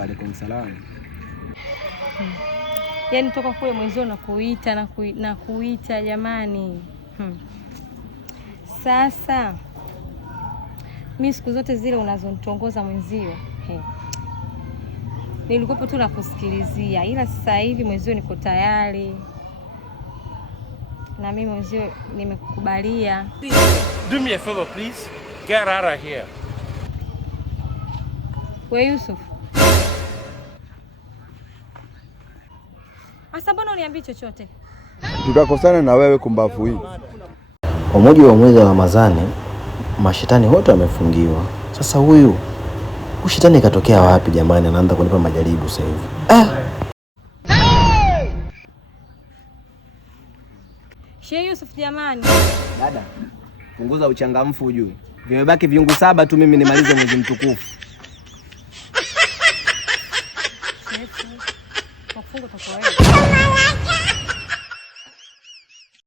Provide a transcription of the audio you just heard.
Wa alaikum salaam. Yaani toka kule mwenzio na kuita jamani. Sasa mimi siku zote zile unazonitongoza mwenzio, nilikuwa tu nakusikilizia, ila sasa hivi mwenzio niko tayari. Na mimi mwenzio nimekukubalia. Do me a favor please. Get out of here. We Yusuf. Asa mbona uniambii chochote? Tutakosana na wewe kumbavu hii. Umoja wa mwezi wa Ramadhani, mashetani wote wamefungiwa. Sasa huyu shetani katokea wapi jamani, anaanza kunipa majaribu sasa hivi. Sheikh Yusuf jamani. Dada, punguza uchangamfu ujue. Vimebaki viungu 7 tu mimi nimalize mwezi mtukufu. Kwa fungu tutakoe.